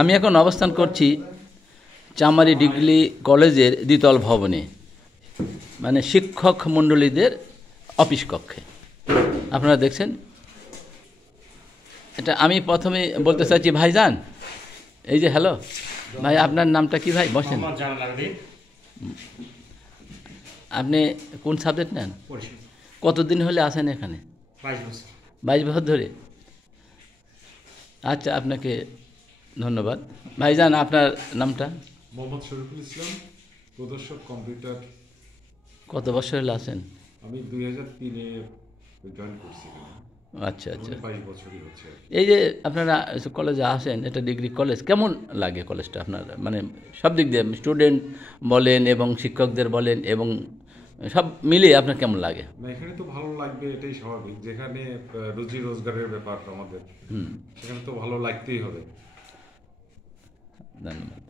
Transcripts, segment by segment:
আমি এখন অবস্থান করছি চামারি ডিগ্রি কলেজের দ্বিতল ভবনে, মানে শিক্ষক মণ্ডলীদের অফিস কক্ষে আপনারা দেখছেন। এটা আমি প্রথমে বলতে চাইছি ভাইজান, এই যে হ্যালো ভাই, আপনার নামটা কি ভাই? বসেন। আপনি কোন সাবজেক্ট নেন? কতদিন হলে আসেন এখানে? 22 বছর ধরে। আচ্ছা, আপনাকে ধন্যবাদ। ভাইজান, আপনার নামটা? মোহাম্মদ শরীফুল ইসলাম, প্রদর্শক কম্পিউটার। কত বছর হলে আসেন? আমি 2003-এ জয়েন করছি। আচ্ছা আচ্ছা, 22 বছরই হচ্ছে। এই যে আপনারা কলেজে আসেন, এটা ডিগ্রি কলেজ, কেমন লাগে কলেজটা আপনার? মানে সব দিক দিয়ে, স্টুডেন্ট বলেন এবং শিক্ষকদের বলেন এবং সব মিলিয়ে আপনার কেমন লাগে? না, এখানে তো ভালো লাগবে, এটাই স্বাভাবিক। যেখানে রুজি রোজগারের ব্যাপার আমাদের, সেখানে তো ভালো লাগতেই হবে। ধন্যবাদ।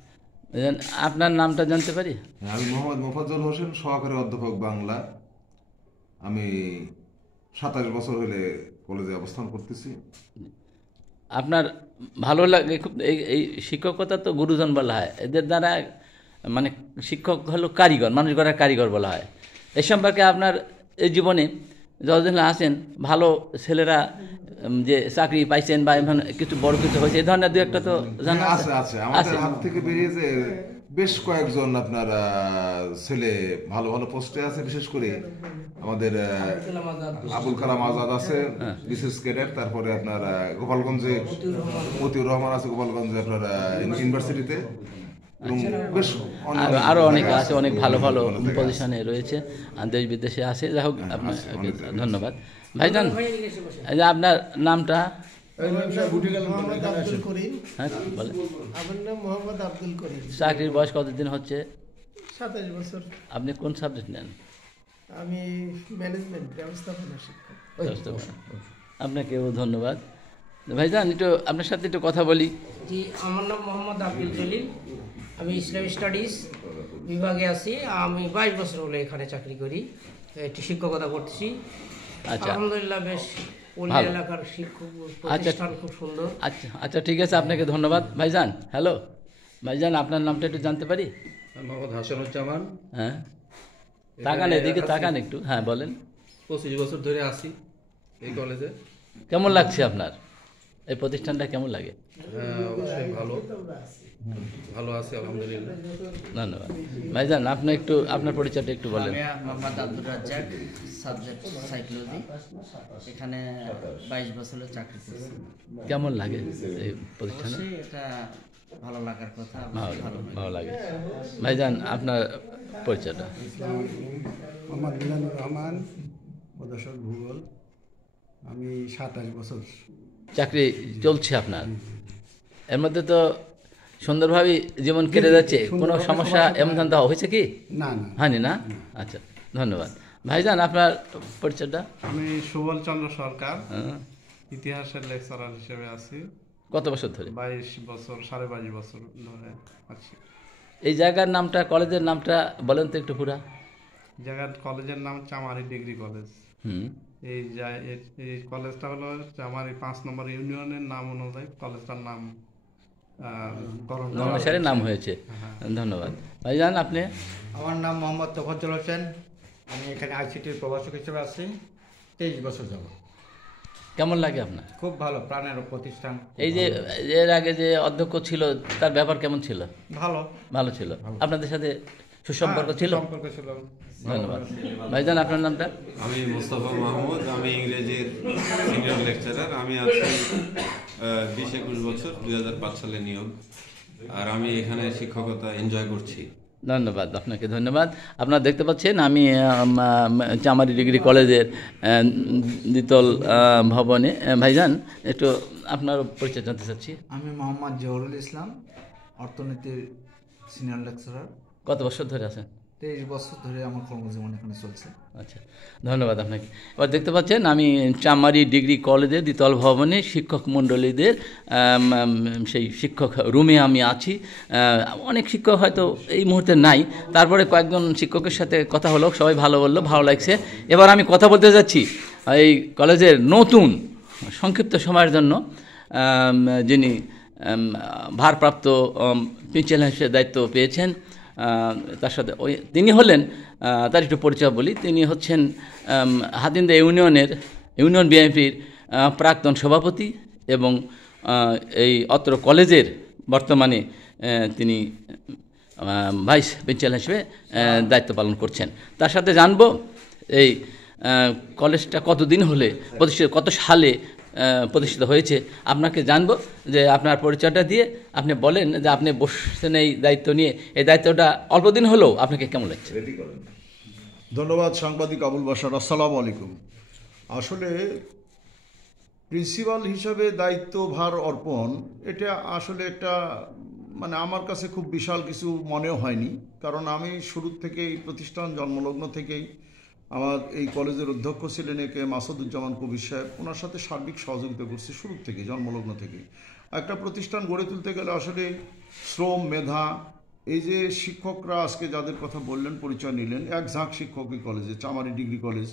আপনার নামটা জানতে পারি? আমি মোহাম্মদ মোফাজ্জল হোসেন, সহকারী অধ্যাপক বাংলা। আমি 27 বছর হলে কলেজে অবস্থান করতেছি। আপনার ভালো লাগে খুব? এই শিক্ষকতা তো গুরুজন বলা হয়, এদের দ্বারা মানে শিক্ষক হলো কারিগর, মানুষ গড়ার কারিগর বলা হয়। এই সম্পর্কে আপনার এই জীবনে যতদিন আসেন, ভালো ছেলেরা যে চাকরি পাইছেন বা কিছু বড় কিছু হয়েছে, এই ধরনের দু একটা তো জানা আছে। আছে আমাদের হাত থেকে বেরিয়ে যে বেশ কয়েকজন আপনার ছেলে ভালো ভালো পোস্টে আছে। বিশেষ করে আমাদের আবুল কালাম আজাদ আছে, বিশেষ ক্যাডার। তারপরে আপনার গোপালগঞ্জে মতিউর রহমান আছে, গোপালগঞ্জে আপনার ইউনিভার্সিটিতে। আরও অনেকে আছে, অনেক ভালো ভালো পজিশনে রয়েছে, দেশ বিদেশে আছে। যাই হোক, আপনাকে ধন্যবাদ। ভাইজান, আপনার নামটা? চাকরির বয়স কতদিন হচ্ছে? 27 বছর। আপনি কোন সাবজেক্ট নেন? আমি ম্যানেজমেন্ট, ব্যবস্থাপনা শিক্ষক। আপনাকেও ধন্যবাদ। ভাইজান, একটু আপনার সাথে একটু কথা বলি। জি, আমার নাম মোহাম্মদ আব্দুল জলিল। আমি ইসলামিক স্টাডিজ বিভাগে আছি। আমি 22 বছর হলো এখানে চাকরি করি, একটি শিক্ষকতা করতেছি। আচ্ছা, আলহামদুলিল্লাহ, বেশ এলাকার শিক্ষক প্রতিষ্ঠান খুব সুন্দর। আচ্ছা আচ্ছা, ঠিক আছে, আপনাকে ধন্যবাদ। ভাইজান, হ্যালো ভাইজান, আপনার নামটা একটু জানতে পারি? মোহাম্মদ হাসানুজ্জামান। হ্যাঁ, তাকান এদিকে, তাকান একটু। হ্যাঁ, বলেন। 25 বছর ধরে আছি এই কলেজে। কেমন লাগছে আপনার এই প্রতিষ্ঠানটা? কেমন লাগে? অবশ্যই ভালো, ভালো আছি আলহামদুলিল্লাহ। ধন্যবাদ। ভাইজান, আপনি একটু আপনার পরিচয়টা একটু বলেন। আমি মোহাম্মদ আব্দুর রাজ্জাক, সাবজেক্ট সাইকোলজি। এখানে 22 বছর চাকরি করছি। কেমন লাগে এই প্রতিষ্ঠানে? এটা ভালো লাগার কথা। ভালো লাগে। ভাইজান, আপনার পরিচয়টা? মোহাম্মদ মিজানুর রহমান, প্রদর্শক ভূগোল। আমি 27 বছর চাকরি চলছে আপনার। এর মধ্যে তো সুন্দরভাবে জীবন কেটে যাচ্ছে, কোনো সমস্যা এমন ধরনের হয়েছে কি? না, হয়নি না? আচ্ছা, ধন্যবাদ। ভাইজান, আপনার পরিচয়টা? আমি সুবল চন্দ্র সরকার, ইতিহাসের লেকচারার হিসেবে আছি। কত বছর ধরে? 22 বছর, 22.5 বছর ধরে আছি। এই জায়গার নামটা, কলেজের নামটা বলেন তো একটু পুরা। জায়গার কলেজের নাম চামারি ডিগ্রি কলেজ। এই কলেজটা হলো চামারি 5 নম্বর ইউনিয়নের নাম অনুযায়ী কলেজটার নাম অনুসারে নাম হয়েছে। ধন্যবাদ। ভাইজান, আপনি? আমার নাম মোহাম্মদ তোফাজ্জল হোসেন। আমি এখানে আইসিটির প্রভাষক হিসেবে আছি 23 বছর যাব। কেমন লাগে আপনার? খুব ভালো, প্রাণের প্রতিষ্ঠান। এই যে এর আগে যে অধ্যক্ষ ছিল, তার ব্যাপার কেমন ছিল? ভালো ছিল। আপনাদের সাথে সুসম্পর্ক ছিল? সম্পর্ক ছিল। ধন্যবাদ। ভাইজান, আপনার নামটা? আমি মোস্তফা মাহমুদ, আমি ইংরেজির সিনিয়র লেকচারার। আমি আছি 20-21 বছর, 2005 সালে নিয়োগ। আর আমি এখানে শিক্ষকতা এনজয় করছি। ধন্যবাদ, আপনাকে ধন্যবাদ। আপনারা দেখতে পাচ্ছেন আমি চামারি ডিগ্রি কলেজের দ্বিতল ভবনে। ভাইজান, একটু আপনার পরিচয় জানতে চাচ্ছি। আমি মোহাম্মদ জহুরুল ইসলাম, অর্থনীতির সিনিয়র লেকচারার। কত বছর ধরে আছেন? 23 বছর ধরে আমার কর্মজীবন এখানে চলছে। আচ্ছা, ধন্যবাদ আপনাকে। এবার দেখতে পাচ্ছেন আমি চামারি ডিগ্রি কলেজের দ্বিতল ভবনে শিক্ষক মণ্ডলীদের সেই শিক্ষক রুমে আমি আছি। অনেক শিক্ষক হয়তো এই মুহূর্তে নাই, তারপরে কয়েকজন শিক্ষকের সাথে কথা হলো, সবাই ভালো বললো, ভালো লাগছে। এবার আমি কথা বলতে যাচ্ছি এই কলেজের নতুন সংক্ষিপ্ত সময়ের জন্য যিনি ভারপ্রাপ্ত প্রিন্সিপাল হিসেবে দায়িত্ব পেয়েছেন, তার সাথে তিনি হলেন, তার একটু পরিচয় বলি, তিনি হচ্ছেন হাতিন্দা ইউনিয়ন বিএনপির প্রাক্তন সভাপতি এবং এই অত্র কলেজের বর্তমানে তিনি ভাইস প্রিন্সিপাল হিসেবে দায়িত্ব পালন করছেন। তার সাথে জানবো এই কলেজটা কতদিন হলে প্রতিষ্ঠিত, কত সালে প্রতিষ্ঠিত হয়েছে। আপনাকে জানবো যে আপনার পরিচয়টা দিয়ে আপনি বলেন যে আপনি বসছেন এই দায়িত্ব নিয়ে, এই দায়িত্বটা অল্প দিন হলেও আপনাকে কেমন লাগছে? ধন্যবাদ সাংবাদিক আবুল বাশার। আসসালামু আলাইকুম। আসলে প্রিন্সিপাল হিসাবে দায়িত্বভার অর্পণ, এটা আসলে একটা মানে আমার কাছে খুব বিশাল কিছু মনেও হয়নি, কারণ আমি শুরু থেকেই প্রতিষ্ঠান জন্মলগ্ন থেকেই আমার এই কলেজের অধ্যক্ষ ছিলেন একে মাসুদুজ্জামান কবির সাহেব, ওনার সাথে সার্বিক সহযোগিতা করছি শুরু থেকে, জন্মলগ্ন থেকে। একটা প্রতিষ্ঠান গড়ে তুলতে গেলে আসলে শ্রম, মেধা, এই যে শিক্ষকরা আজকে যাদের কথা বললেন, পরিচয় নিলেন, এক ঝাঁক শিক্ষক এই কলেজে, চামারি ডিগ্রি কলেজ।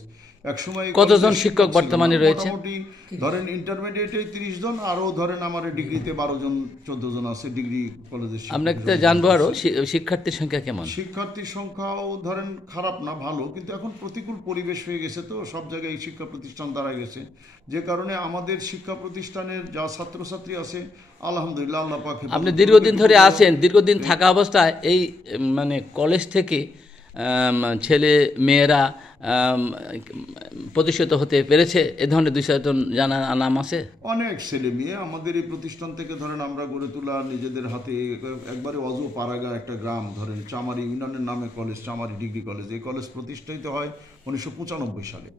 একসময় কতজন শিক্ষক বর্তমানে রয়েছে? মোটামুটি ধরেন ইন্টারমিডিয়েটে 30 জন, আরও ধরেন আমার ডিগ্রিতে 12 জন 14 জন আছে ডিগ্রি কলেজের। আপনাকে জানবো আরও শিক্ষার্থীর সংখ্যা কেমন? শিক্ষার্থীর সংখ্যাও ধরেন খারাপ না, ভালো, কিন্তু এখন প্রতিকূল পরিবেশ হয়ে গেছে, তো সব জায়গায় এই শিক্ষা প্রতিষ্ঠান দাঁড়ায় গেছে, যে কারণে আমাদের শিক্ষা প্রতিষ্ঠানের যা ছাত্রছাত্রী আছে আলহামদুলিল্লাহ আল্লাহ পাক। আপনি দীর্ঘদিন ধরে আছেন, দীর্ঘদিন থাকা অবস্থায় এই মানে কলেজ থেকে ছেলে মেয়েরা প্রতিষ্ঠিত হতে পেরেছে, এ ধরনের 2-4 জন জানা নাম আছে? অনেক ছেলে মেয়ে আমাদের এই প্রতিষ্ঠান থেকে ধরেন আমরা গড়ে তোলা নিজেদের হাতে একবারে পারাগা একটা গ্রাম, ধরেন চামারি ইউনিয়নের নামে কলেজ, চামারি ডিগ্রি কলেজ। এই কলেজ প্রতিষ্ঠিত হয় 1995 সালে।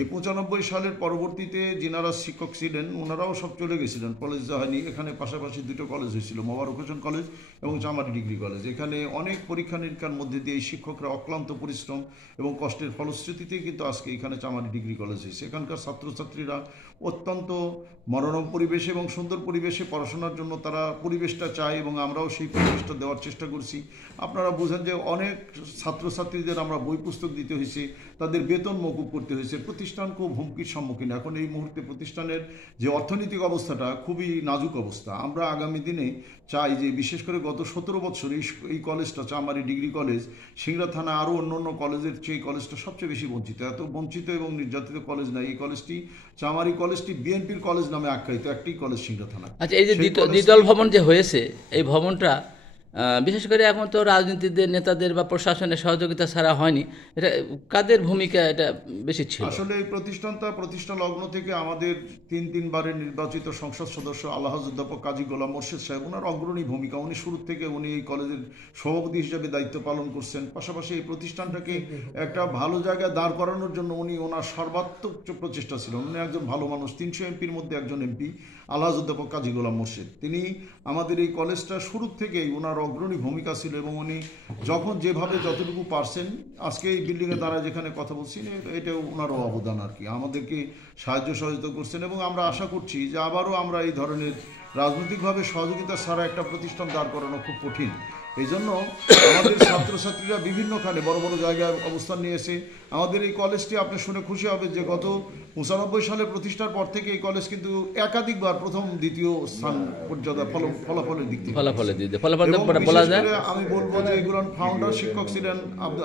এই 95 সালের পরবর্তীতে যিনারা শিক্ষক ছিলেন ওনারাও সব চলে গেছিলেন, কলেজ হয়নি। এখানে পাশাপাশি 2টো কলেজ হয়েছিল, মোবারক হোসেন কলেজ এবং চামারি ডিগ্রি কলেজ। এখানে অনেক পরীক্ষা নিরীক্ষার মধ্যে দিয়ে এই শিক্ষকরা অক্লান্ত পরিশ্রম এবং কষ্টের ফলশ্রুতিতেই কিন্তু আজকে এখানে চামারি ডিগ্রি কলেজ হয়েছে। এখানকার ছাত্রছাত্রীরা অত্যন্ত মনোরম পরিবেশে এবং সুন্দর পরিবেশে পড়াশোনার জন্য তারা পরিবেশটা চায় এবং আমরাও সেই পরিবেশটা দেওয়ার চেষ্টা করছি। আপনারা বুঝেন যে অনেক ছাত্রছাত্রীদের আমরা বই পুস্তক দিতে হয়েছে, তাদের বেতন মকুব করতে হয়েছে, প্রতিষ্ঠান খুব হুমকির সম্মুখীন। এখন এই মুহূর্তে প্রতিষ্ঠানের যে অর্থনৈতিক অবস্থাটা খুবই নাজুক অবস্থা। আমরা আগামী দিনে চাই যে বিশেষ করে গত 17 বছর এই কলেজটা, চামারি ডিগ্রি কলেজ, সিংড়া থানা আরও অন্য কলেজের চেয়ে এই কলেজটা সবচেয়ে বেশি বঞ্চিত। এত বঞ্চিত এবং নির্যাতিত কলেজ নাই এই কলেজটি। চামারি কলেজটি বিএনপির কলেজ নামে আখ্যায়িত একটি কলেজ সিংড়া থানা। আচ্ছা, এই যে দ্বিতল ভবন যে হয়েছে, এই ভবনটা বিশেষ করে এখন তো রাজনীতিদের, নেতাদের বা প্রশাসনের সহযোগিতা ছাড়া হয়নি, এটা কাদের ভূমিকা এটা বেশি ছিল? আসলে এই প্রতিষ্ঠা লগ্ন থেকে আমাদের 3 বারের নির্বাচিত সংসদ সদস্য আল্লাহজ অধ্যাপক কাজী গোলাম মোর্শেদ সাহেব, ওনার অগ্রণী ভূমিকা। উনি শুরু থেকে উনি এই কলেজের সভাপতি হিসেবে দায়িত্ব পালন করছেন। পাশাপাশি এই প্রতিষ্ঠানটাকে একটা ভালো জায়গায় দাঁড় করানোর জন্য ওনার সর্বাত্মক প্রচেষ্টা ছিল। উনি একজন ভালো মানুষ, 300 এমপির মধ্যে একজন এমপি আল্লাহজ অধ্যাপক কাজী গোলাম মোর্শেদ। তিনি আমাদের এই কলেজটা শুরু থেকেই ওনার অগ্রণী ভূমিকা ছিল এবং উনি যখন যেভাবে যতটুকু পারছেন, আজকে এই বিল্ডিংয়ের দ্বারা যেখানে কথা বলছি, এটাও ওনারও অবদান আর কি, আমাদেরকে সাহায্য সহযোগিতা করছেন। এবং আমরা আশা করছি যে আবারও আমরা এই ধরনের রাজনৈতিকভাবে সহযোগিতা ছাড়া একটা প্রতিষ্ঠান দাঁড় করানো খুব কঠিন। এই জন্য আমাদের ছাত্রছাত্রীরা বিভিন্নখানে বড় বড় জায়গায় অবস্থান নিয়েছে। আমাদের এই কলেজটি আপনি শুনে খুশি হবে যে গত 95 সালে প্রতিষ্ঠার পর থেকে এই কলেজ কিন্তু একাধিকবার প্রথম দ্বিতীয় স্থান পর্যন্ত ফলাফলের দিক থেকে আমি বলবো যে এগুলোর ফাউন্ডার শিক্ষক ছিলেন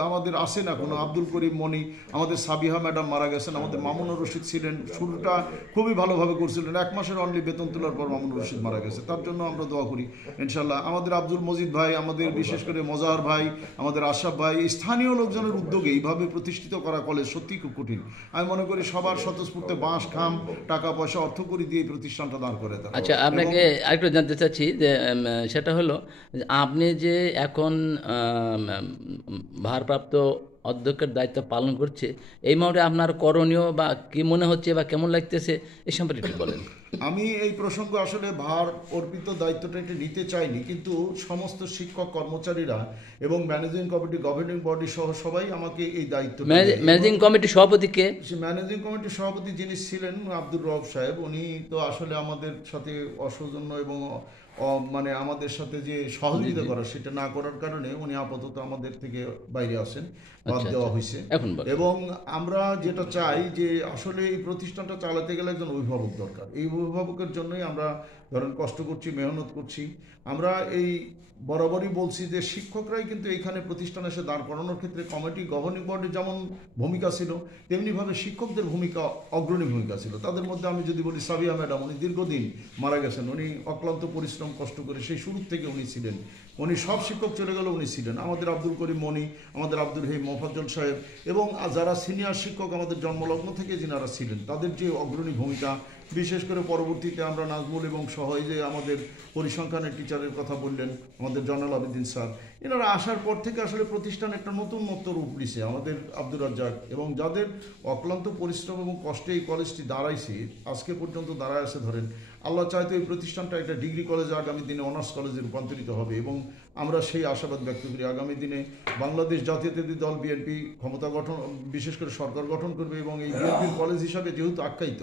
আমাদের আছেন এখনো আব্দুল করিম মনি, আমাদের সাবিহা ম্যাডাম মারা গেছেন, আমাদের মামুনুর রশিদ ছিলেন, শুরুটা খুবই ভালোভাবে করছিলেন। 1 মাসের অনলি বেতন তোলার পর মামুনুর রশিদ মারা গেছে, তার জন্য আমরা দোয়া করি ইনশাল্লাহ। আমাদের আব্দুল মজিদ ভাই, আমাদের বিশেষ করে মজাহার ভাই, আমাদের আশরাফ ভাই, স্থানীয় লোকজনের উদ্যোগে এইভাবে প্রতিষ্ঠিত করা কলেজ সত্যি খুব কঠিন। আমি মনে করি সবার স্বতঃস্ফূর্তে বাঁশ খাম টাকা পয়সা অর্থ করে দিয়ে প্রতিষ্ঠানটা দাঁড় করে দেয়। আচ্ছা, আপনাকে আরেকটু জানতে চাচ্ছি যে সেটা হলো আপনি যে এখন ভারপ্রাপ্ত অধ্যক্ষের দায়িত্ব পালন করছে, এই মুহূর্তে আপনার করণীয় বা কি মনে হচ্ছে বা কেমন লাগতেছে এই সম্পর্কে একটু বলেন। আমি এই প্রসঙ্গ আসলে ভার অর্পিত দায়িত্বটা একটু নিতে চাইনি, কিন্তু সমস্ত শিক্ষক কর্মচারীরা এবং ম্যানেজিং কমিটি, গভর্নিং বডি সহ সবাই আমাকে এই দায়িত্ব। ম্যানেজিং কমিটির সভাপতি কে? ম্যানেজিং কমিটির সভাপতি যিনি ছিলেন আব্দুর রব সাহেব, উনি তো আসলে আমাদের সাথে অসৌজন্য এবং মানে আমাদের সাথে যে সহযোগিতা করা সেটা না করার কারণে উনি আপাতত আমাদের থেকে বাইরে আসেন। বাদ দেওয়া হয়েছে এবং আমরা যেটা চাই যে আসলে এই প্রতিষ্ঠানটা চালাতে গেলে একজন অভিভাবক দরকার। এই অভিভাবকের জন্যই আমরা ধরেন কষ্ট করছি, মেহনত করছি। আমরা এই বরাবরই বলছি যে শিক্ষকরাই কিন্তু এইখানে প্রতিষ্ঠানে এসে দাঁড় করানোর ক্ষেত্রে কমিটি গভর্নিং বডির যেমন ভূমিকা ছিল, তেমনিভাবে শিক্ষকদের ভূমিকা অগ্রণী ভূমিকা ছিল। তাদের মধ্যে আমি যদি বলি সাবিয়া ম্যাডাম, উনি দীর্ঘদিন মারা গেছেন, উনি অক্লান্ত পরিশ্রম কষ্ট করে সেই শুরুর থেকে উনি ছিলেন। উনি সব শিক্ষক চলে গেল, উনি ছিলেন। আমাদের আব্দুল করিম মনি, আমাদের আব্দুল রহিম মোফাজ্জল সাহেব এবং যারা সিনিয়র শিক্ষক আমাদের জন্মলগ্ন থেকে যিনারা ছিলেন, তাদের যে অগ্রণী ভূমিকা, বিশেষ করে পরবর্তীতে আমরা নাজমুল এবং সহ যে আমাদের পরিসংখ্যানের টিচারের কথা বললেন আমাদের জয়নাল আবেদিন স্যার, এনারা আসার পর থেকে আসলে প্রতিষ্ঠান একটা নতুনত্ব রূপ নিছে। আমাদের আব্দুর রাজ্জাক এবং যাদের অক্লান্ত পরিশ্রম এবং কষ্টে এই কলেজটি দাঁড়াইছে, আজকে পর্যন্ত দাঁড়ায় আছে। ধরেন আল্লাহ চাইতো এই প্রতিষ্ঠানটা একটা ডিগ্রি কলেজে আগামী দিনে অনার্স কলেজে রূপান্তরিত হবে এবং আমরা সেই আশাবাদ ব্যক্ত করি। আগামী দিনে বাংলাদেশ জাতীয়তাবাদী দল বিএনপি ক্ষমতা গঠন, বিশেষ করে সরকার গঠন করবে এবং এই বিএনপির কলেজ হিসাবে যেহেতু আখ্যায়িত,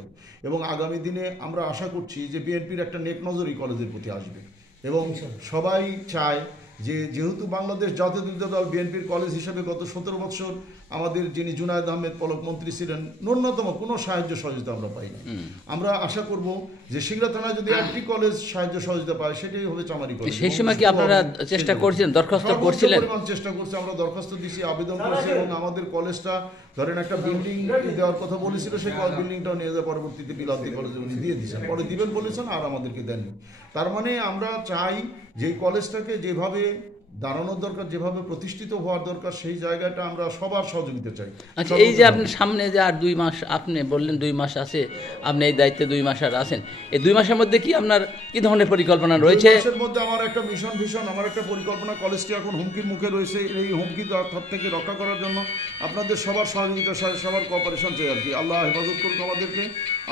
এবং আগামী দিনে আমরা আশা করছি যে বিএনপির একটা নেক নজর এই কলেজের প্রতি আসবে এবং সবাই চায় যে যেহেতু বাংলাদেশ জাতীয়তাবাদী দল বিএনপির কলেজ হিসাবে গত 17 বছর আমাদের যিনি জুনায়েদ আহমেদ পলক মন্ত্রী ছিলেন, ন্যূনতম কোনো সাহায্য সহযোগিতা আমরা পাইনি। আমরা আশা করব যে শিগগির থানায় যদি একটি কলেজ সাহায্য সহযোগিতা পায় সেটাই হবে চামারি কলেজ। সেই সময় কি আপনারা চেষ্টা করছেন, দরখাস্ত করছিলেন? চেষ্টা করছি, আমরা দরখাস্ত দিয়েছি, আবেদন করেছি এবং আমাদের কলেজটা ধরেন একটা বিল্ডিং দেওয়ার কথা বলেছিল, সেই বিল্ডিংটাও নিয়ে যায় পরবর্তীতে বিলাতি কলেজে উনি দিয়ে দিয়েছেন, পরে দিবেন বলেছেন আর আমাদেরকে দেননি। তার মানে আমরা চাই যে কলেজটাকে যেভাবে দাঁড়ানোর দরকার, যেভাবে প্রতিষ্ঠিত হওয়ার দরকার, সেই জায়গাটা আমরা সবার সহযোগিতা চাই। আচ্ছা, এই যে আপনি সামনে যে আর 2 মাস, আপনি বললেন 2 মাস আছে, আপনি এই দায়িত্বে 2 মাস আর আছেন, এই 2 মাসের মধ্যে কি আপনার কি ধরনের পরিকল্পনা রয়েছে? 2 মাসের মধ্যে আমার একটা ভীষণ আমার একটা পরিকল্পনা। কলেজটি এখন হুমকির মুখে রয়েছে, এই হুমকি থেকে রক্ষা করার জন্য আপনাদের সবার সহযোগিতা, সবার কোঅপারেশন চাই আর কি। আল্লাহ হেফাজত করুক আমাদেরকে,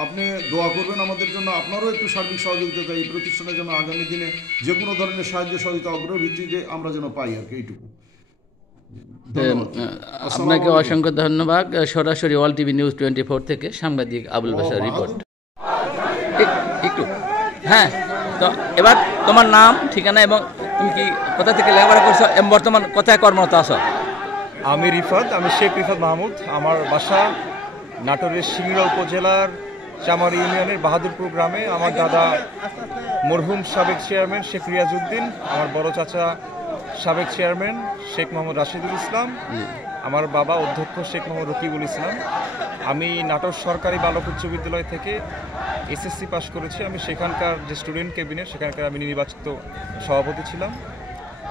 আপনি দোয়া করবেন আমাদের জন্য, আপনারও একটু সার্বিক সহযোগিতা চাই এই প্রতিষ্ঠানের জন্য আগামী দিনে যে কোনো ধরনের সাহায্য সহযোগিতা অগ্রভিত্তিতে আমরা যেন পাই আর কি, এইটুকু। আপনাকে অসংখ্য ধন্যবাদ। সরাসরি ওয়াল টিভি নিউজ 24 থেকে সাংবাদিক আবুল বাশার রিপোর্ট। একটু হ্যাঁ, তো এবার তোমার নাম, ঠিকানা এবং তুমি কি কোথা থেকে লেখাপড়া করছো এবং বর্তমান কোথায় কর্মরত আছো? আমি রিফাত, আমি শেখ রিফাত মাহমুদ। আমার বাসা নাটোরের সিংড়া উপজেলার চামারি ইউনিয়নের বাহাদুরপুর গ্রামে। আমার দাদা মরহুম সাবেক চেয়ারম্যান শেখ রিয়াজউদ্দিন, আমার বড় চাচা সাবেক চেয়ারম্যান শেখ মোহাম্মদ রাশিদুল ইসলাম, আমার বাবা অধ্যক্ষ শেখ মোহাম্মদ রকিবুল ইসলাম। আমি নাটোর সরকারি বালক উচ্চ বিদ্যালয় থেকে এসএসসি পাশ করেছি। আমি সেখানকার যে স্টুডেন্ট ক্যাবিনেট, সেখানকার আমি নির্বাচিত সভাপতি ছিলাম।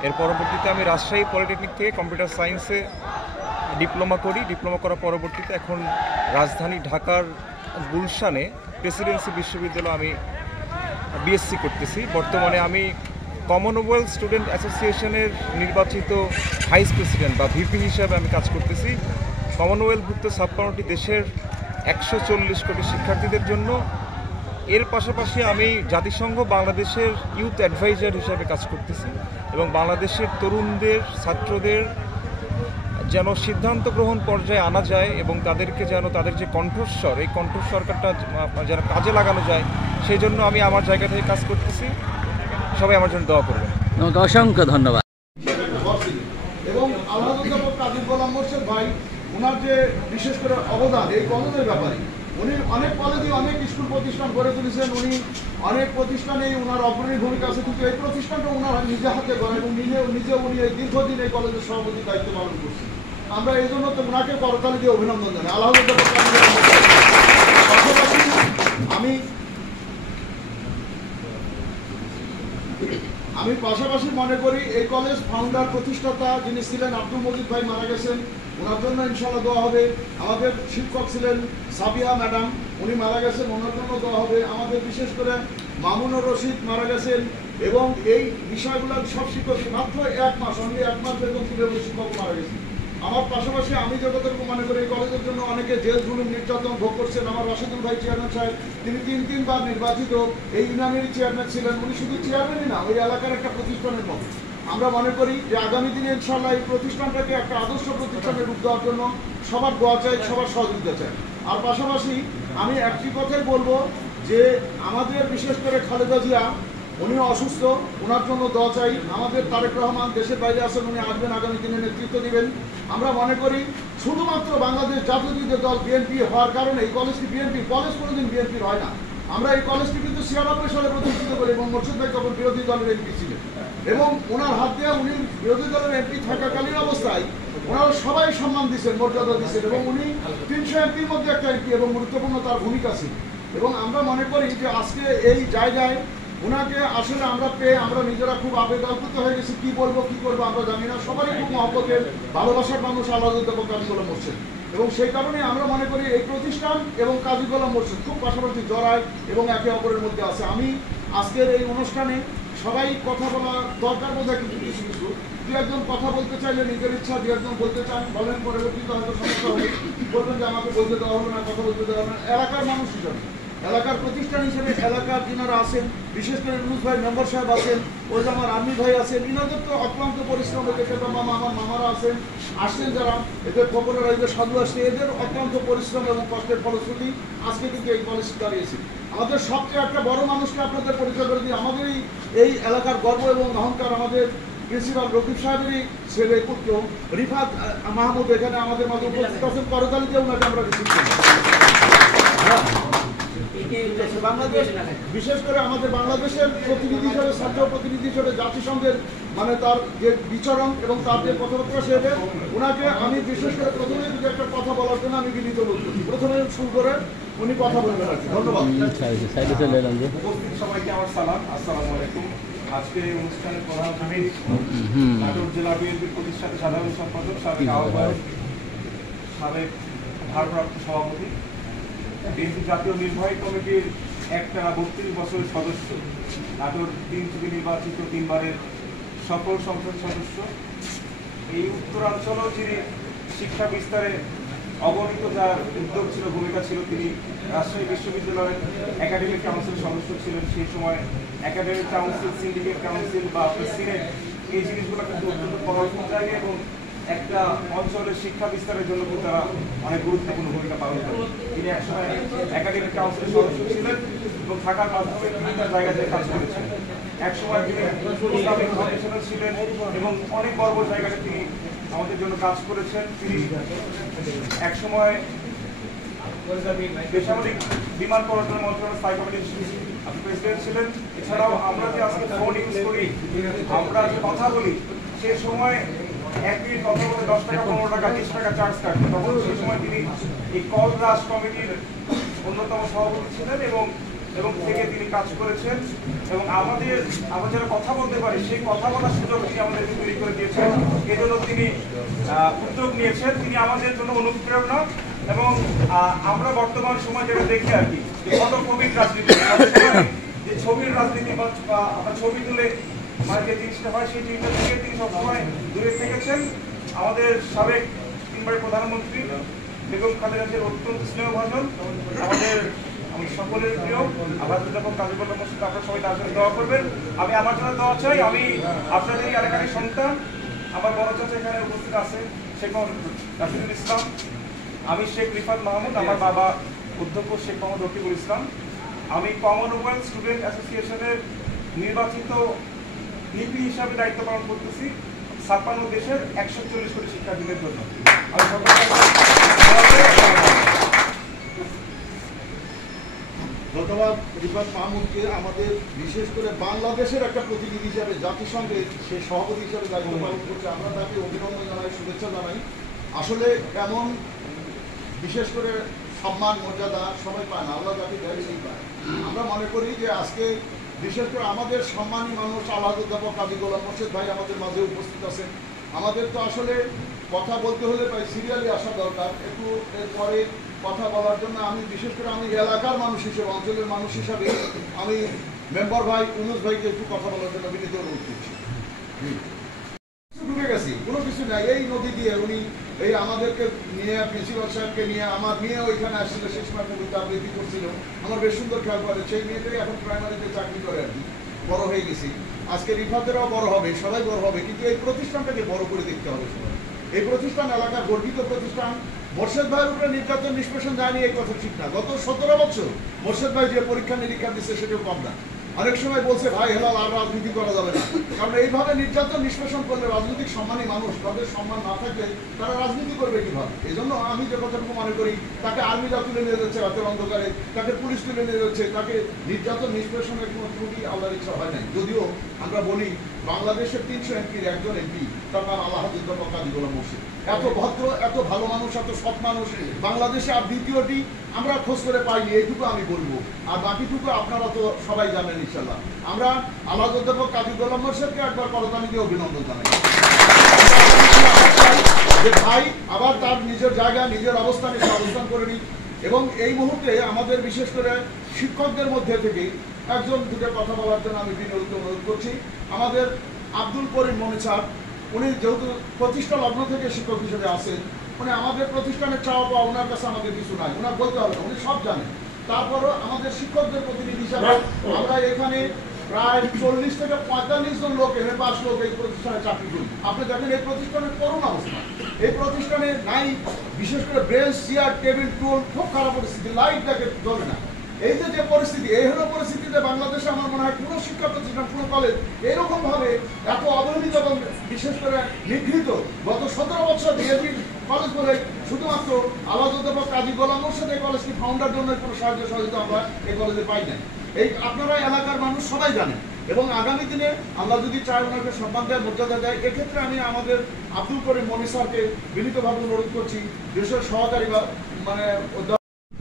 এর পরবর্তীতে আমি রাজশাহী পলিটেকনিক থেকে কম্পিউটার সায়েন্সে ডিপ্লোমা করি। ডিপ্লোমা করার পরবর্তীতে এখন রাজধানী ঢাকার গুলশানে প্রেসিডেন্সি বিশ্ববিদ্যালয়ে আমি বিএসসি করতেছি। বর্তমানে আমি কমনওয়েলথ স্টুডেন্ট অ্যাসোসিয়েশনের নির্বাচিত ভাইস প্রেসিডেন্ট বা ভিপি হিসাবে আমি কাজ করতেছি। কমনওয়েলথভুক্ত সাব-কমিটি দেশের 140 কোটি শিক্ষার্থীদের জন্য। এর পাশাপাশি আমি জাতিসংঘ বাংলাদেশের ইউথ অ্যাডভাইজার হিসাবে কাজ করতেছি এবং বাংলাদেশের তরুণদের, ছাত্রদের যেন সিদ্ধান্ত গ্রহণ পর্যায়ে আনা যায় এবং তাদেরকে যেন তাদের যে কণ্ঠস্বর, এই কণ্ঠস্বরটা যেন কাজে লাগানো যায়, সেই জন্য আমি আমার জায়গা থেকে কাজ করতেছি। সবাই আমার জন্য দোয়া করবেন। অসংখ্য ধন্যবাদ। এবং আলহামদুলিল্লাহ কাজী গোলাম মোর্শেদ ভাই, ওনার যে বিশেষ করে অবদান এই কলেজের ব্যাপারে, উনি অনেক কলেজে অনেক স্কুল প্রতিষ্ঠান গড়ে তুলেছেন, উনি অনেক প্রতিষ্ঠানে ওনার অগ্রণী ভূমিকা আছে, কিন্তু এই প্রতিষ্ঠানটা ওনার নিজে হাতে গড়ে এবং নিজে উনি এই দীর্ঘদিন এই কলেজের সভাপতির দায়িত্ব পালন করছেন। আমরা এই জন্য তো ওনাকে করতালি দিয়ে অভিনন্দন জানাই। আলহামদুলিল্লাহ। পাশাপাশি আমি পাশাপাশি মনে করি এই কলেজ ফাউন্ডার প্রতিষ্ঠাতা যিনি ছিলেন আব্দুল মজিদ ভাই মারা গেছেন, ওনার জন্য ইনশাআল্লাহ দোয়া হবে। আমাদের শিক্ষক ছিলেন সাবিয়া ম্যাডাম, উনি মারা গেছেন, ওনার জন্য দোয়া হবে। আমাদের বিশেষ করে মামুনুর রশিদ মারা গেছেন এবং এই বিষয়গুলো সব শিক্ষক মাত্র 1 মাস, অনলি 1 মাস বেতন তুলে শিক্ষক মারা গেছেন। আমার পাশাপাশি আমি যতটুকু মনে করি এই কলেজের জন্য অনেকে জেল জুলুম নির্যাতন ভোগ করছেন। আমার রাশিদুল ভাই চেয়ারম্যান সাহেব, তিনি 3 বার নির্বাচিত এই ইউনিয়নেরই চেয়ারম্যান ছিলেন। উনি শুধু চেয়ারম্যানই না, ওই এলাকার একটা প্রতিষ্ঠানের মতো। আমরা মনে করি যে আগামী দিনে ইনশাআল্লাহ এই প্রতিষ্ঠানটাকে একটা আদর্শ প্রতিষ্ঠানের রূপ দেওয়ার জন্য সবার দোয়া চাই, সবার সহযোগিতা চাই। আর পাশাপাশি আমি একটি কথাই বলবো যে আমাদের বিশেষ করে খালেদা জিয়া উনিও অসুস্থ, ওনার জন্য দোয়া চাই। আমাদের তারেক রহমান দেশের বাইরে আছেন, উনি আসবেন, আগামী দিনে নেতৃত্ব দিবেন। আমরা মনে করি শুধুমাত্র বাংলাদেশ জাতীয়তাবাদী দল বিএনপি হওয়ার কারণে এই কলেজটি বিএনপি কলেজ কোনোদিন বিএনপির হয় না। আমরা এই কলেজটি কিন্তু 96 সালে প্রতিষ্ঠিত করি এবং মোর্শেদ ভাই তখন বিরোধী দলের এমপি ছিলেন এবং ওনার হাত দিয়ে উনি বিরোধী দলের এমপি থাকাকালীন অবস্থায় ওনারা সবাই সম্মান দিচ্ছেন, মর্যাদা দিচ্ছেন এবং উনি 300 এমপির মধ্যে একটা এমপি এবং গুরুত্বপূর্ণ তার ভূমিকা ছিল। এবং আমরা মনে করি যে আজকে এই জায়গায় ওনাকে আসলে আমরা পেয়ে আমরা নিজেরা খুব আবেদনপ্রত হয়ে গেছি। কি বলবো কি করবো আমরা জানি না, সবারই খুব মহব্বতের ভালোবাসার মানুষ আল্লাহ কাজী গোলাম মোর্শেদ এবং সেই কারণে আমরা মনে করি এই প্রতিষ্ঠান এবং কাজী গোলাম মোর্শেদ খুব পাশাপাশি জড়ায় এবং একে অপরের মধ্যে আছে। আমি আজকের এই অনুষ্ঠানে সবাই কথা বলা দরকার বোধ হয়, কিন্তু কিছু কিছু দু একজন কথা বলতে চাইলে নিজের ইচ্ছা, দু একজন বলতে চান বলেন, পরবর্তীতে হয়তো সমস্যা হবে, বলবেন যে আমাকে বলতে দেওয়া হলো না, কথা বলতে দেওয়া হলো না। এলাকার মানুষ হিসাবে, এলাকার প্রতিষ্ঠান হিসেবে এলাকার যিনারা আছেন, বিশেষ করে নুস ভাই মেম্বার সাহেব আছেন, ওই যে আমার আর্মি ভাই আছেন, ইনাদের তো অক্লান্ত পরিশ্রম হয়েছে, মামা আমার মামারা আছেন, আসছেন যারা, এদের খবরের আয়োজন সাধু আসছে, এদের অক্লান্ত পরিশ্রম এবং কষ্টের ফলশ্রুতি আজকে কিন্তু এই কলেজ দাঁড়িয়েছে। আমাদের সবচেয়ে একটা বড় মানুষকে আপনাদের পরিচয় করে দিই, আমাদের এই এলাকার গর্ব এবং অহংকার আমাদের প্রিন্সিপাল রকিব সাহেবেরই ছেলে পুত্র রিফাত মাহমুদ এখানে আমাদের মাঝে উপস্থিত আছেন। করতালিতে ওনাকে আমরা রিসিভ করি। বাংলাদেশ বিশেষ করে আমাদের বাংলাদেশের প্রতিনিধি হিসেবে, ছাত্র প্রতিনিধি হিসেবে জাতিসংঘের মানে তার যে বিচরণ এবং তার যে কথাবার্তা সেটা ওনাকে আমি বিশেষ করে প্রথমে যদি একটা কথা বলার জন্য আমি বিনীত বোধ করছি। প্রথমে শুরু করে উনি কথা বলবেন আর কি। ধন্যবাদ। উপস্থিত সবাইকে আমার সালাম, আসসালামু আলাইকুম। আজকে এই অনুষ্ঠানের প্রধান অতিথি নাটোর জেলা বিএনপির প্রতিষ্ঠাতা সাধারণ সম্পাদক, সাবেক আহ্বায়ক, সাবেক ভারপ্রাপ্ত সভাপতি, বিএনপি জাতীয় নির্বাহী কমিটির একটা 32 বছরের সদস্য, নাটোর 3 থেকে নির্বাচিত 3 বারের সফল সংসদ সদস্য, এই উত্তরাঞ্চলও যিনি শিক্ষা বিস্তারে অগণিত যার উদ্যোগ ছিল, ভূমিকা ছিল, তিনি রাজশাহী বিশ্ববিদ্যালয়ের একাডেমিক কাউন্সিল সদস্য ছিলেন। সেই সময় একাডেমিক কাউন্সিল, সিন্ডিকেট কাউন্সিল বা সিনেট, এই জিনিসগুলো কিন্তু অত্যন্ত পাওয়ারফুল জায়গা এবং একটা অঞ্চলের শিক্ষা বিস্তারের জন্য কিন্তু তারা অনেক গুরুত্বপূর্ণ ভূমিকা পালন করে। তিনি একসময় একাডেমিক কাউন্সিলের সদস্য ছিলেন এবং থাকার মাধ্যমে তিনি তার জায়গাতে কাজ করেছেন। একসময় তিনি ইসলামিক ফাউন্ডেশনে ছিলেন এবং অনেক বড় বড় জায়গাতে তিনি আমাদের জন্য কাজ করেছেন। তিনি একসময় বেসামরিক বিমান পর্যটন মন্ত্রণালয়ের স্থায়ী কমিটির প্রেসিডেন্ট ছিলেন। এছাড়াও আমরা যে আজকে ফোন ইউজ করি, আমরা যে কথা বলি, সেই সময় 1 মিনিট কথা বলে 10 টাকা, 15 টাকা, 20 টাকা চার্জ কাটবে। তখন সেই সময় তিনি এই কল রাশ কমিটির অন্যতম সভাপতি ছিলেন এবং থেকে তিনি কাজ করেছেন এবং আমরা যারা কথা বলতে পারি সেই কথা বলার সুযোগ তিনি আমাদেরকে তৈরি করে দিয়েছেন। এই জন্য তিনি উদ্যোগ নিয়েছেন। তিনি আমাদের জন্য অনুপ্রেরণা এবং আমরা বর্তমান সময় যেটা দেখি আর কি, ফটোফোবিক রাজনীতি, যে ছবির রাজনীতি বা আমরা ছবি তুলে মানে যে জিনিসটা হয় সেই জিনিসটা থেকে তিনি সবসময় দূরে থেকেছেন। আমাদের সাবেক 3 বারের প্রধানমন্ত্রী বেগম খালেদা জিয়ার অত্যন্ত স্নেহভাজন, আমাদের সকলের প্রিয় আল্লাহ কাজী গোলাম মোর্শেদ, আপনারা সবাই তার জন্য দোয়া করবেন। আমি আমার জন্য দোয়া চাই। আমি আপনাদেরই এলাকারই সন্তান, আমার বড় চাচা এখানে উপস্থিত আছে শেখ মোহাম্মদ রাশিদুল ইসলাম, আমি শেখ রিফাত মাহমুদ, আমার বাবা অধ্যক্ষ শেখ মোহাম্মদ রকিবুল ইসলাম। আমি কমনওয়েলথ স্টুডেন্ট অ্যাসোসিয়েশনের নির্বাচিত লিপি হিসাবে দায়িত্ব পালন করতেছি 56 দেশের 140 কোটি শিক্ষার্থীদের জন্য। ধন্যবাদ রিফাত মাহমুদকে, আমাদের বিশেষ করে বাংলাদেশের একটা প্রতিনিধি হিসাবে জাতিসংঘে সে সভাপতি হিসাবে দায়িত্ব পালন করছে। আমরা তাকে অভিনন্দন জানাই, শুভেচ্ছা জানাই। আসলে এমন বিশেষ করে সম্মান মর্যাদা সবাই পায় না, আল্লাহ তাকে দেয় সেই পায়। আমরা মনে করি যে আজকে বিশেষ করে আমাদের সম্মানী মানুষ আল্লাহুদ্দাপক কাজী গোলাম মোর্শেদ ভাই আমাদের মাঝে উপস্থিত আছেন। আমাদের তো আসলে কথা বলতে হলে প্রায় সিরিয়ালি আসা দরকার, একটু এরপরে কথা বলার জন্য আমি বিশেষ করে আমি এলাকার মানুষ হিসেবে, অঞ্চলের মানুষ হিসাবে আমি মেম্বার ভাই ইউনুস ভাইকে একটু কথা বলার জন্য বিনীত অনুরোধ করছি। ঢুকে গেছি, কোনো কিছু নাই, এই নদী দিয়ে উনি এই আমাদেরকে নিয়ে, প্রিন্সিপাল সাহেবকে নিয়ে, আমার মেয়ে ওইখানে আসছিল, সেই সময় কবিতা আবৃত্তি করছিল, আমার বেশ সুন্দর খেয়াল করে। সেই মেয়েটাই এখন প্রাইমারিতে চাকরি করে আর কি, বড় হয়ে গেছি। আজকে রিফাতেরাও বড় হবে, সবাই বড় হবে, কিন্তু এই প্রতিষ্ঠানটাকে বড় করে দেখতে হবে সবাই। এই প্রতিষ্ঠান এলাকার গর্বিত প্রতিষ্ঠান। মোর্শেদ ভাইয়ের উপরে নির্যাতন নিষ্পেষণ যায়নি এই কথা ঠিক না। গত 17 বছর মোর্শেদ ভাই যে পরীক্ষা নিরীক্ষা দিচ্ছে সেটাও কম না। অনেক সময় বলছে ভাই হেলাল আর রাজনীতি করা যাবে না, কারণ এইভাবে নির্যাতন নিষ্পেষণ করলে রাজনৈতিক সম্মানী মানুষ, তাদের সম্মান না থাকলে তারা রাজনীতি করবে কিভাবে? এই জন্য আমি যে কথাটুকু মনে করি, তাকে আর্মিরা তুলে নিয়ে যাচ্ছে রাতের অন্ধকারে, তাকে পুলিশ তুলে নিয়ে যাচ্ছে, তাকে নির্যাতন নিষ্পেষণের কোনো ত্রুটি আল্লাহর ইচ্ছা হয় নাই। যদিও আমরা বলি বাংলাদেশের 300 এমপির একজন এমপি, তার নাম আল্লাহ কাজী গোলাম মোর্শেদ। এত ভদ্র, এত ভালো মানুষ, এত সৎ মানুষ বাংলাদেশে আর দ্বিতীয়টি আমরা খোঁজ করে পাইনি, এইটুকু আমি বলবো। আর বাকিটুকু আপনারা তো সবাই জানেন ইনশাল্লাহ। আমরা আল্লাহ অধ্যাপক কাজী গোলাম মোর্শেদকে একবার করতালি দিয়ে অভিনন্দন জানাই যে ভাই আবার তার নিজের জায়গায় নিজের অবস্থানে অবস্থান করে নিই। এবং এই মুহূর্তে আমাদের বিশেষ করে শিক্ষকদের মধ্যে থেকে একজন দুটো কথা বলার জন্য আমি বিনীত অনুরোধ করছি। আমাদের আব্দুল করিম মনি স্যার, উনি যেহেতু প্রতিষ্ঠা লগ্ন থেকে শিক্ষক হিসেবে আসেন, উনি আমাদের প্রতিষ্ঠানের চাওয়া পাওয়া ওনার কাছে আমাদের কিছু নাই, ওনার বলতে হবে না, উনি সব জানেন। তারপরও আমাদের শিক্ষকদের প্রতিনিধি হিসাবে আমরা এখানে প্রায় 40 থেকে 45 জন লোক এমএ পাস লোক এই প্রতিষ্ঠানে চাকরি করি। আপনি দেখেন এই প্রতিষ্ঠানের করুণ অবস্থা, এই প্রতিষ্ঠানে নাই বিশেষ করে বেঞ্চ, চেয়ার, টেবিল, টুল, খুব খারাপ পরিস্থিতি, লাইট দেখে চলে না। এই যে পরিস্থিতি, এই হলো পরিস্থিতিতে বাংলাদেশে আমার মনে হয় কোনো শিক্ষা প্রতিষ্ঠান, কোনো কলেজ এরকম ভাবে এত অবহেলিত এবং বিশেষ করে নিগৃহীত গত 17 বছর বিএপি কলেজ বলে শুধুমাত্র আল্লাহ অধ্যাপক কাজী গোলাম মোর্শেদ এই কলেজকে ফাউন্ডার জন্য কোনো সাহায্য সহযোগিতা আমরা এই কলেজে পাই নাই। এই আপনারা এলাকার মানুষ সবাই জানেন। এবং আগামী দিনে আল্লাহ যদি চায় ওনাকে সম্মান দেয়, মর্যাদা দেয়, এক্ষেত্রে আমি আমাদের আব্দুল করিম মনি স্যারকে বিনীতভাবে অনুরোধ করছি, দেশের সহকারী মানে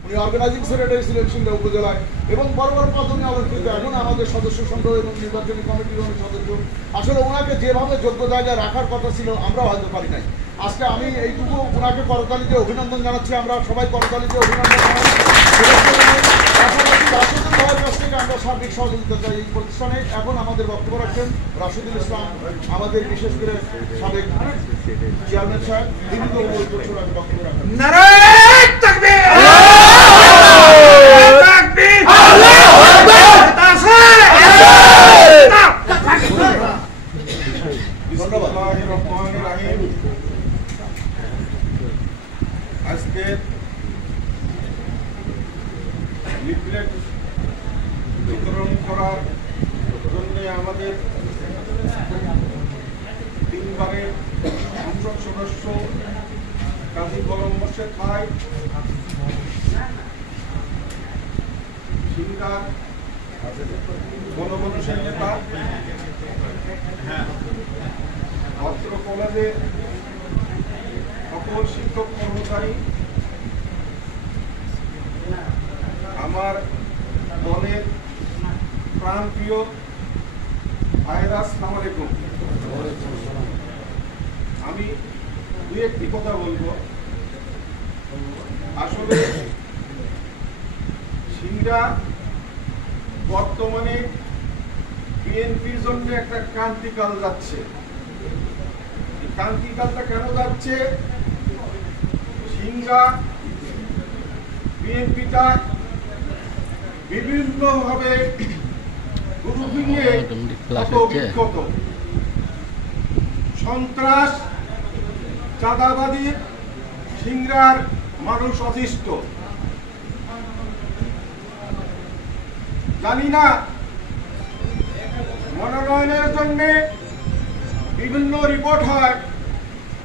উনি অর্গানাইজিং সেক্রেটারি ছিলেন সিংড়া উপজেলায় এবং বড় বড় পদ উনি অলঙ্কৃত, এখন আমাদের সদস্য সংগ্রহ এবং নির্বাচনী কমিটির উনি সদস্য। আসলে ওনাকে যেভাবে যোগ্য জায়গায় রাখার কথা ছিল আমরাও হয়তো পারি নাই। আজকে আমি এইটুকু ওনাকে করতালি দিয়ে অভিনন্দন জানাচ্ছি, আমরা সবাই করতালি দিয়ে অভিনন্দন জানাই। রাশিদুল ভাইয়ের কাছ থেকে আমরা সার্বিক সহযোগিতা চাই এই প্রতিষ্ঠানে। এখন আমাদের বক্তব্য রাখছেন রাশিদুল ইসলাম, আমাদের বিশেষ করে সাবেক চেয়ারম্যান সাহেব, তিনি তো বক্তব্য রাখেন। আজকে লিফলেট বিতরণ করার জন্য আমাদের 3বারের সংসদ সদস্য কাজী গোলাম মোর্শেদ ভাই, সিংড়ার গণমানুষের নেতা, অত্র কলেজে সকল শিক্ষক কর্মচারী, আমার দলের প্রাণপ্রিয় ভাইরা, আসসালামু আলাইকুম। আমি দুই একটি কথা বলবো। আসলে সিংড়া বর্তমানে বিএনপির জন্য একটা ক্রান্তিকাল যাচ্ছে। ক্রান্তিকালটা কেন যাচ্ছে? সিংড়া বিএনপিটা বিভিন্ন ভাবে গ্রুপিং নিয়ে বিক্ষত, সন্ত্রাস, চাঁদাবাদী, সিংড়ার মানুষ অতিষ্ঠ। জানি না মনোনয়নের জন্য বিভিন্ন রিপোর্ট হয়,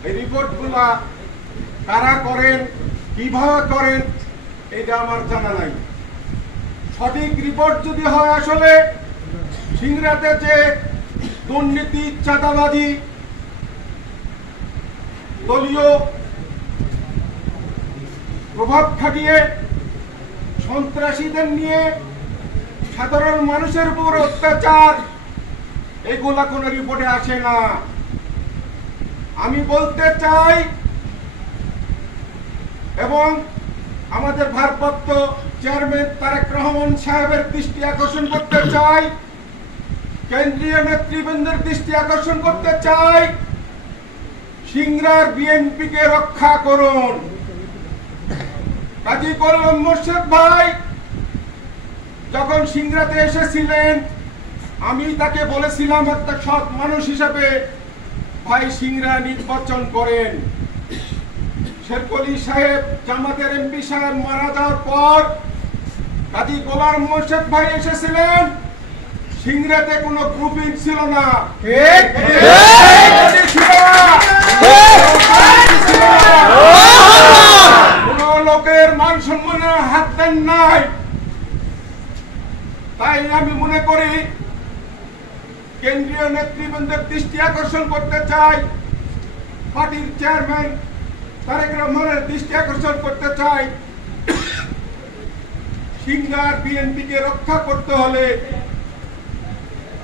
এই রিপোর্টগুলা কারা করেন, কিভাবে করেন, এটা আমার জানা নাই। সঠিক রিপোর্ট যদি হয়, আসলে সিংড়াতে যে দুর্নীতি, চাঁদাবাজি, দলীয় প্রভাব খাটিয়ে সন্ত্রাসীদের নিয়ে সাধারণ মানুষের উপর অত্যাচার, এগুলা কোনো রিপোর্টে আসে না। আমি বলতে চাই এবং আমাদের ভারপ্রাপ্ত চেয়ারম্যান তারেক রহমান সাহেবের দৃষ্টি আকর্ষণ করতে চাই, কেন্দ্রীয় নেতৃবৃন্দের দৃষ্টি আকর্ষণ করতে চাই, সিংড়ার বিএনপিকে রক্ষা করুন। কাজী গোলাম মোর্শেদ ভাই যখন সিংড়াতে এসেছিলেন, আমি তাকে বলেছিলাম একটা সৎ মানুষ হিসেবে, ভাই সিংড়া নির্বাচন করেন। শেরকলি সাহেব, জামাতের এমপি সাহেব মারা যাওয়ার পর কাজী গোলাম মোর্শেদ ভাই এসেছিলেন, সিংড়াতে কোনো গ্রুপিং ছিল না, কোন লোকের মান সম্মানের হাত দেন নাই। তাই আমি মনে করি কেন্দ্রীয় নেতৃবৃন্দের দৃষ্টি আকর্ষণ করতে চাই, পার্টির চেয়ারম্যান তারেক রহমানের দৃষ্টি আকর্ষণ করতে চাই, সিংড়ার বিএনপিকে রক্ষা করতে হলে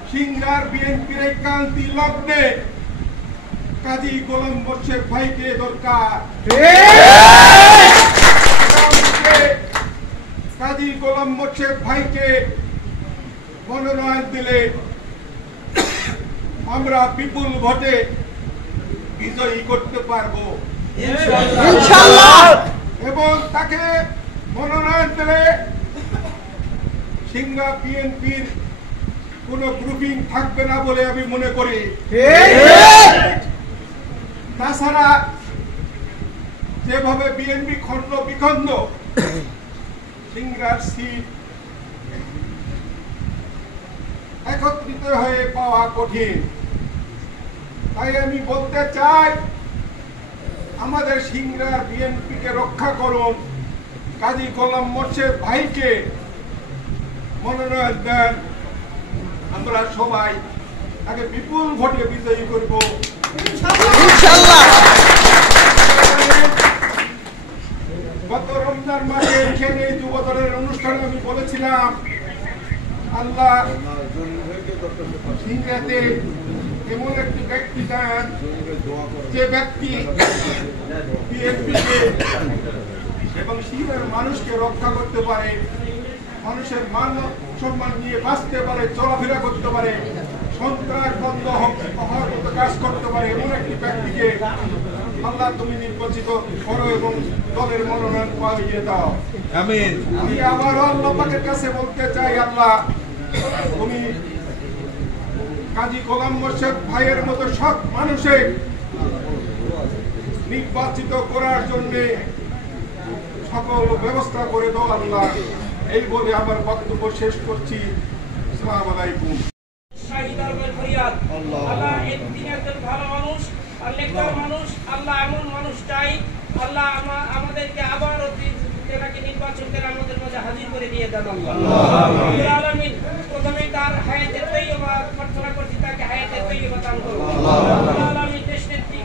সিংড়ার বিএনপির এই ক্রান্তি লগ্নে কাজী গোলাম মোর্শেদ ভাইকে দরকার। কাজী গোলাম মোর্শেদ ভাইকে মনোনয়ন দিলে আমরা বিপুল ভোটে বিজয়ী করতে পারবো ইনশাআল্লাহ। এবং তাকে মনোনয়ন দিলে সিংড়া বিএনপির কোন গ্রুপিং থাকবে না বলে আমি মনে করি। তাছাড়া যেভাবে বিএনপি খন্ড বিখন্ড, সিংড়ার সিট একত্রিত হয়ে পাওয়া কঠিন। তাই আমি বলতে চাই আমাদের সিংড়ার বিএনপিকে রক্ষা করুন, কাজী গোলাম মোর্শেদ ভাইকে মনোনয়ন দেন, আমরা সবাই তাকে বিপুল ভোটে বিজয়ী করব ইনশাআল্লাহ। গত রমজান মাসে এখানে যুবদলের অনুষ্ঠানে আমি বলেছিলাম আল্লাহ সিংড়াতে এমন একটি ব্যক্তি দেন যে ব্যক্তি বিএনপিকে এবং সিংড়ার মানুষকে রক্ষা করতে পারে, মানুষের মান সম্মান নিয়ে বাঁচতে পারে, চলাফেরা করতে পারে, সন্ত্রাস বন্ধ হওয়ার মতো কাজ করতে পারে, এমন একটি ব্যক্তিকে আল্লাহ তুমি নির্বাচিত করো এবং দলের মনোনয়ন পাইয়ে দাও। আমিন। আমি আবারও আল্লাহ পাকের কাছে বলতে চাই, আল্লাহ তুমি কাজী গোলাম মোর্শেদ ভাইয়ের মতো সৎ মানুষের নির্বাচিত করার জন্য সকল ব্যবস্থা করে দাও আল্লাহ। এই বলে আমার বক্তব্য শেষ করছি। আসসালামু আলাইকুম। আল্লাহ একজন ভালো মানুষ আর নেককার মানুষ, আল্লাহ এমন মানুষ চাই আল্লাহ আমাদেরকে আবারও তেনাকে নির্বাচন করে আমাদের মাঝে হাজির করে দিয়ে দেন আল্লাহ আলামিন। প্রথমে তার হায়াতে তৈয়বা প্রার্থনা করছি, তাকে হায়াতে তৈয়বা দান করুন আল্লাহ আলামিন। দেশ নেত্রী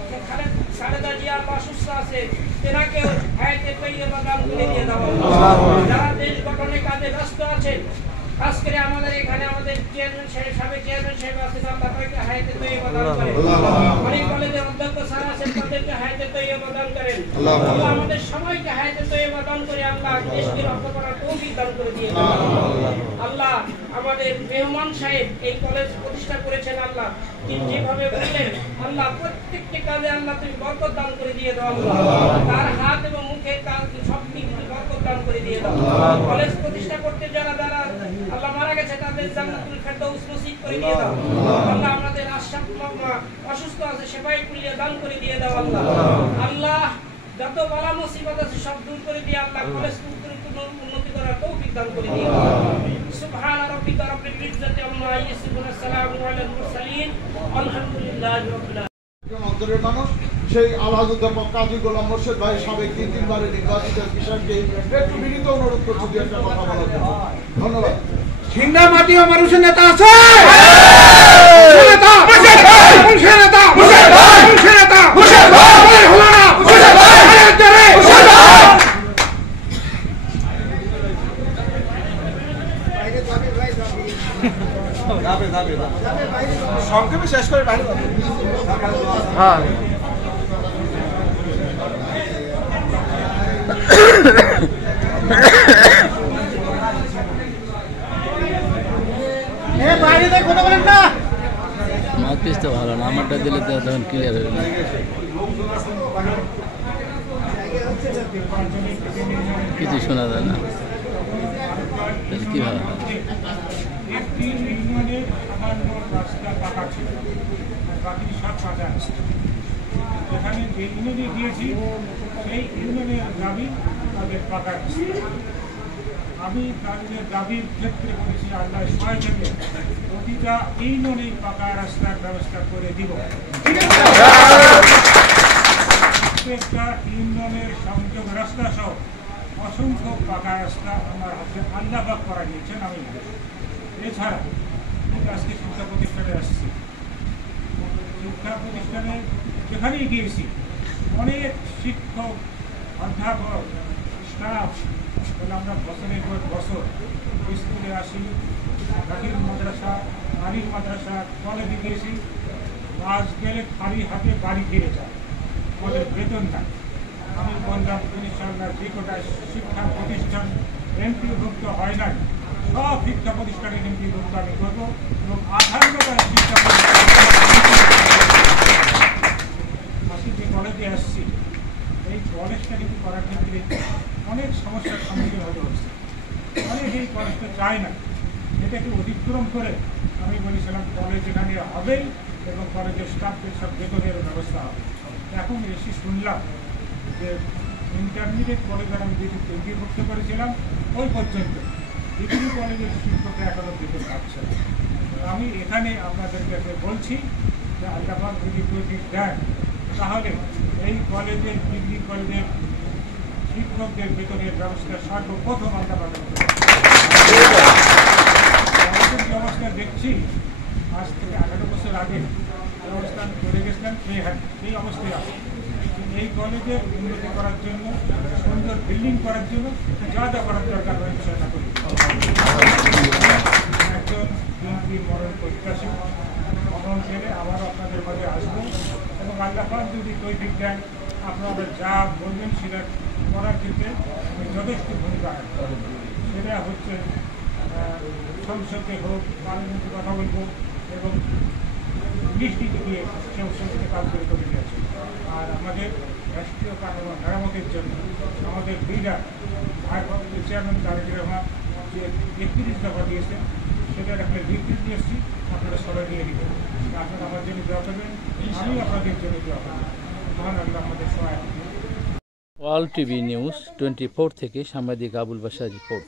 খালেদা জিয়া অসুস্থ আছে, তেনাকে হায়াতে তৈয়বা দান করে দিয়ে দাও আল্লাহ। যারা দেশ গঠনের কাজে ব্যস্ত আছেন, খাস করে আমাদের এখানে আমাদের চেয়ারম্যান সাহেব, সাবেক চেয়ারম্যান সাহেব আছেন, আল্লাহ তাকে হায়াতে তৈয়বা দান করেন। অনেক কলেজের অধ্যক্ষ স্যার আছেন, তাদেরকে হায়াতে তৈয়বা দান করেন আল্লাহ। আমাদের সবাইকে হায়াতে তৈয়বা দান করে আল্লাহ দেশকে রক্ষা করার তৌফিক দান করে দিয়ে দেন আল্লাহ। আমাদের মেহমান সাহেব এই কলেজ প্রতিষ্ঠা করেছেন আল্লাহ, তিনি যেভাবে বললেন আল্লাহ প্রত্যেকটি কাজে আল্লাহ তুমি বরকত দান করে দিয়ে দাও আল্লাহ। তার হাত এবং মুখে তার সব কিছু বরকত দান করে দিয়ে দাও। কলেজ প্রতিষ্ঠা করতে যারা আল্লাহ মারা গেছে তাদের জান্নাতুল ফেরদাউস নসিব করে দিয়ে দাও আল্লাহ। আমাদের আশরাফ মামা অসুস্থ আছে, সেবাই কুলিয়া দান করে দিয়ে দাও আল্লাহ। আল্লাহ যত বালা মুসিবত আছে সব দূর করে দিয়ে আল্লাহ কলেজ উন্নতি করার তৌফিক দান করে দিয়ে দাও। সুবহান রাব্বিকা রাব্বিল ইজ্জাতি আম্মা ইয়াসিফুন, আসসালামু আলাল মুরসালিন, আলহামদুলিল্লাহি রাব্বিল আলামিন। অন্তরের মানুষ সেই আলহাজ অধ্যাপক কাজী গোলাম মোর্শেদ ভাই সাবেক 3-3 নির্বাচিত কিষানকে একটু বিনীত অনুরোধ করছি যে একটা কথা বলার জন্য। ধন্যবাদ। সিংড়া মাটি ও মানুষের নেতা আছে। সংক্ষেপে শেষ করে বাইরে কথা বলেন না। মাউথপিস তো ভালো না, আমারটা দিলে তো তখন ক্লিয়ার হয়ে যাবে। কিছু শোনা যায় না, কি ভালো একটি ইউনিয়নের সামান্য রাস্তা পাকা ছিল, বাকি সব কাজে আছে। যেখানে যে ইউনিয়নে গিয়েছি সেই ইউনিয়নের দাবি তাদের পাকা আছে। আমি তাদের দাবির ক্ষেত্রে বলেছি আল্লাহ সহায় দেবে, অতি ইনশাআল্লাহ এই ননেই পাকা রাস্তার ব্যবস্থা করে দিব। প্রত্যেকটা ইউনিয়নের সংযোগ রাস্তা সহ অসংখ্য পাকা রাস্তা আমার হাতে আল্লাহ পাক করা দিয়েছেন। আমি এছাড়া আজকে শিক্ষা প্রতিষ্ঠানে আসছি, শিক্ষা প্রতিষ্ঠানে যেখানেই গিয়েছি অনেক শিক্ষক, অধ্যাপক, স্টাফ বলে আমরা বছরের পর বছর স্কুলে আসি, দাখিল মাদ্রাসা, আলিম মাদ্রাসা, কলেজে গিয়েছি, আজ গেলে খালি হাতে বাড়ি ফিরে যায়, আমাদের বেতন নাই। আমি বললাম ইনশাআল্লাহ যে কটা শিক্ষা প্রতিষ্ঠান এমপিভুক্ত হয় নাই সব শিক্ষা প্রতিষ্ঠানে এমপিভুক্ত আমি করবো এবং 58টা শিক্ষা প্রতিষ্ঠান যে কলেজে আসছি এই কলেজটা কিন্তু করার ক্ষেত্রে অনেক সমস্যার সম্মুখীন হতে হচ্ছে। অনেক এই কলেজটা চায় না, এটাকে অতিক্রম করে আমি বলেছিলাম কলেজ এখানে হবেই এবং কলেজের স্টাফদের সব বেতনের ব্যবস্থা হবে। এখন এসে শুনলাম যে ইন্টারমিডিয়েট কলেজের আমি যেটি এমপিভুক্ত করেছিলাম ওই পর্যন্ত ডিগ্রি কলেজের শিক্ষকরা এখনও বেতন পাচ্ছে না। আমি এখানে আপনাদের কাছে বলছি যে আল্লাহ পাক যদি তৌফিক দেন তাহলে এই কলেজের ডিগ্রি কলেজের শিক্ষকদের বেতনের ব্যবস্থা সর্বপ্রথম আল্লাহ পাক কলেজের যে অবস্থা দেখছি আজ থেকে 18 বছর আগে অবস্থান করে গেছিলাম সেই অবস্থায় আছে। এই কলেজের উন্নতি করার জন্য, সুন্দর বিল্ডিং করার জন্য যা যা করার দরকার আমি চেষ্টা করি। একজন বিএনপির মরণ প্রত্যাশী, মরণ ছেড়ে আবারও আপনাদের মাঝে আসবো এবং আল্লাহ পাক যদি তৌফিক দেন আপনারা যা বলবেন সেটা করার ক্ষেত্রে আমি যথেষ্ট ভূমিকা রাখবো। সেটা হচ্ছে সংসদে হোক, পার্লামেন্টে কথা বলবো এবং দৃষ্টিতে দিয়ে সংসদকে কার্যকরী করে দিয়েছে। আর আমাদের রাষ্ট্রীয় কাঠামো মেরামতের জন্য আমাদের লিডার ভারপ্রাপ্ত চেয়ারম্যান তারেক রহমান যে 31 দফা দিয়েছেন সেটার একটা লিখে দিয়েছি, আপনারা সবাই নিয়ে দিবেন। আপনারা আমার জন্য দোয়া করবেন, আমি আপনাদের জন্য দোয়া করবেন। মহান আল্লাহ আমাদের সহায়। ওয়ার্ল্ড টিভি নিউজ 24 থেকে সাংবাদিক আবুল বাশার রিপোর্ট।